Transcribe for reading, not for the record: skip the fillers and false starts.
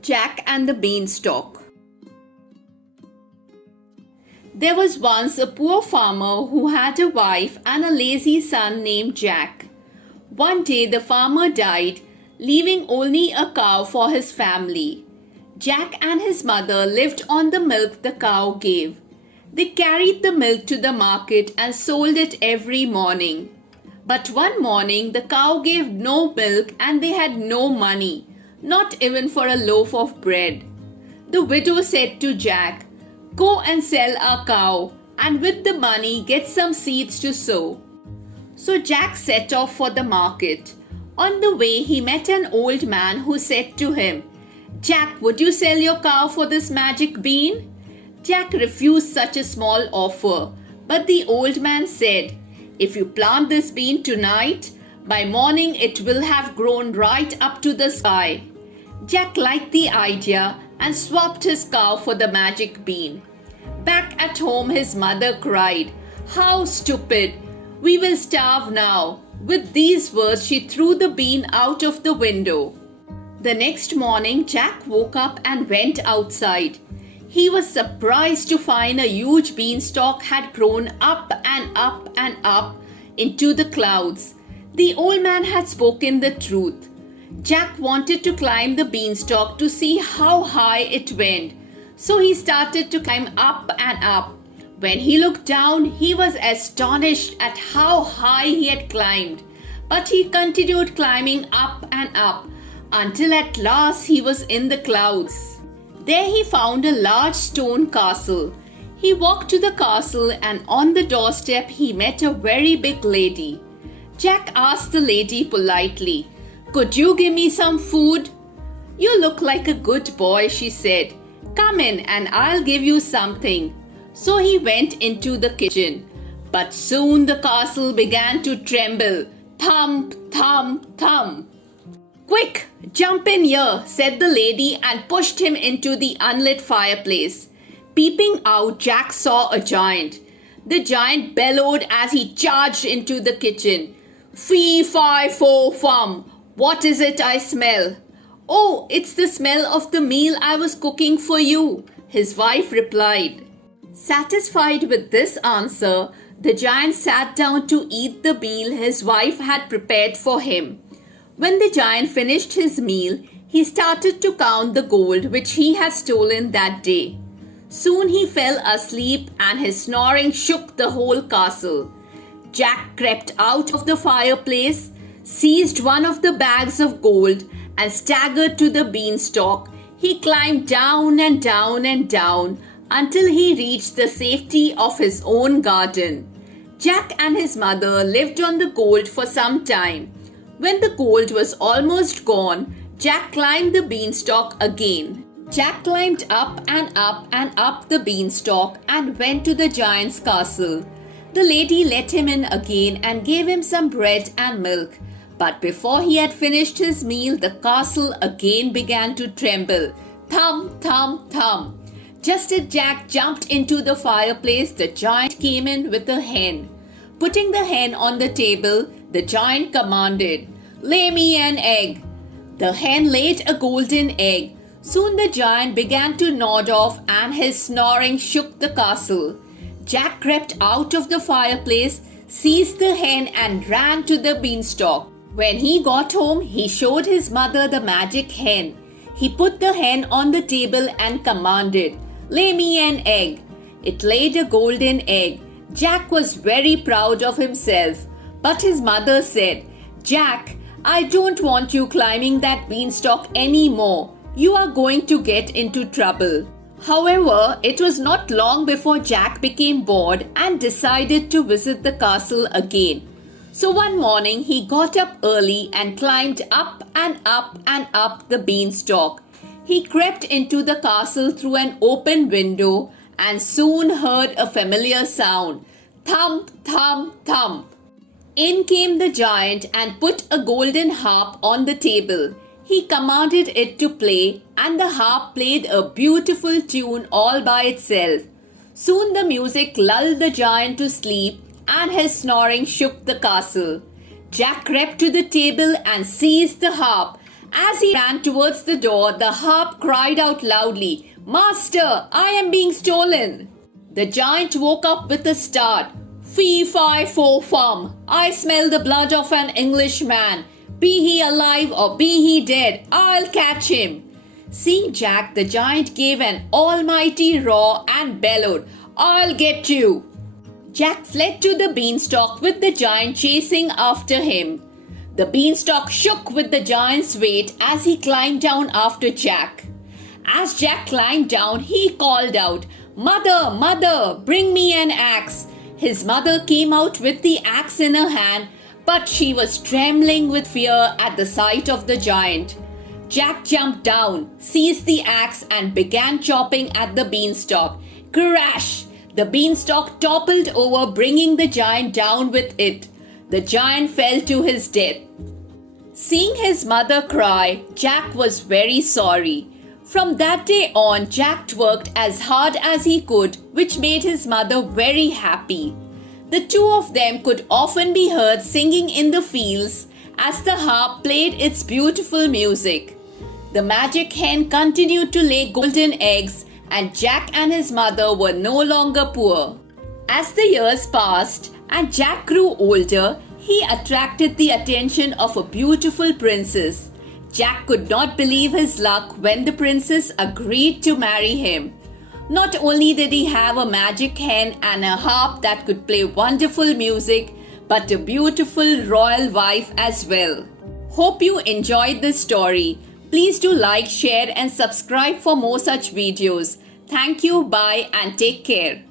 Jack and the Beanstalk. There was once a poor farmer who had a wife and a lazy son named Jack. One day the farmer died, leaving only a cow for his family. Jack and his mother lived on the milk the cow gave. They carried the milk to the market and sold it every morning. But one morning the cow gave no milk and they had no money, not even for a loaf of bread. The widow said to Jack, "Go and sell our cow, and with the money get some seeds to sow." So Jack set off for the market. On the way he met an old man who said to him, "Jack, would you sell your cow for this magic bean?" Jack refused such a small offer, but the old man said, "If you plant this bean tonight, by morning it will have grown right up to the sky." Jack liked the idea and swapped his cow for the magic bean. Back at home his mother cried, "How stupid! We will starve now." With these words she threw the bean out of the window. The next morning Jack woke up and went outside. He was surprised to find a huge beanstalk had grown up and up and up into the clouds. The old man had spoken the truth. Jack wanted to climb the beanstalk to see how high it went, so he started to climb up and up. When he looked down, he was astonished at how high he had climbed, but he continued climbing up and up until at last he was in the clouds. There he found a large stone castle. He walked to the castle and on the doorstep he met a very big lady. Jack asked the lady politely, "Could you give me some food?" "You look like a good boy," she said. "Come in and I'll give you something." So he went into the kitchen. But soon the castle began to tremble. Thump, thump, thump. "Quick, jump in here," said the lady and pushed him into the unlit fireplace. Peeping out, Jack saw a giant. The giant bellowed as he charged into the kitchen. "Fee, fi, fo, fum. What is it I smell?" "Oh, it's the smell of the meal I was cooking for you," his wife replied. Satisfied with this answer, the giant sat down to eat the meal his wife had prepared for him. When the giant finished his meal, he started to count the gold which he had stolen that day. Soon he fell asleep and his snoring shook the whole castle. Jack crept out of the fireplace, seized one of the bags of gold and staggered to the beanstalk. He climbed down and down and down until he reached the safety of his own garden. Jack and his mother lived on the gold for some time. When the gold was almost gone, Jack climbed the beanstalk again. Jack climbed up and up the beanstalk and went to the giant's castle. The lady let him in again and gave him some bread and milk. But before he had finished his meal, the castle again began to tremble. Thump, thump, thump. Just as Jack jumped into the fireplace, the giant came in with a hen. Putting the hen on the table, the giant commanded, "Lay me an egg." The hen laid a golden egg. Soon the giant began to nod off and his snoring shook the castle. Jack crept out of the fireplace, seized the hen and ran to the beanstalk. When he got home, he showed his mother the magic hen. He put the hen on the table and commanded, "Lay me an egg." It laid a golden egg. Jack was very proud of himself, but his mother said, "Jack, I don't want you climbing that beanstalk anymore. You are going to get into trouble." However, it was not long before Jack became bored and decided to visit the castle again. So one morning he got up early and climbed up and up the beanstalk. He crept into the castle through an open window and soon heard a familiar sound. Thump, thump, thump. In came the giant and put a golden harp on the table. He commanded it to play and the harp played a beautiful tune all by itself. Soon the music lulled the giant to sleep and his snoring shook the castle. Jack crept to the table and seized the harp As he ran towards the door, the harp cried out loudly, "Master, I am being stolen!" The giant woke up with a start. "Fee, fi, fo, fum! I smell the blood of an Englishman. Be he alive or be he dead, I'll catch him." Seeing Jack, the giant gave an almighty roar and bellowed, "I'll get you!" Jack fled to the beanstalk with the giant chasing after him. The beanstalk shook with the giant's weight as he climbed down after Jack. As Jack climbed down, he called out, "Mother, mother, bring me an axe." His mother came out with the axe in her hand, but she was trembling with fear at the sight of the giant. Jack jumped down, seized the axe, and began chopping at the beanstalk. Crash! The beanstalk toppled over, bringing the giant down with it. The giant fell to his death. Seeing his mother cry, Jack was very sorry. From that day on, Jack worked as hard as he could, which made his mother very happy. The two of them could often be heard singing in the fields as the harp played its beautiful music. The magic hen continued to lay golden eggs, and Jack and his mother were no longer poor. As the years passed and Jack grew older, he attracted the attention of a beautiful princess. Jack could not believe his luck when the princess agreed to marry him. Not only did he have a magic hen and a harp that could play wonderful music, but a beautiful royal wife as well. Hope you enjoyed this story. Please do like, share and subscribe for more such videos. Thank you, bye and take care.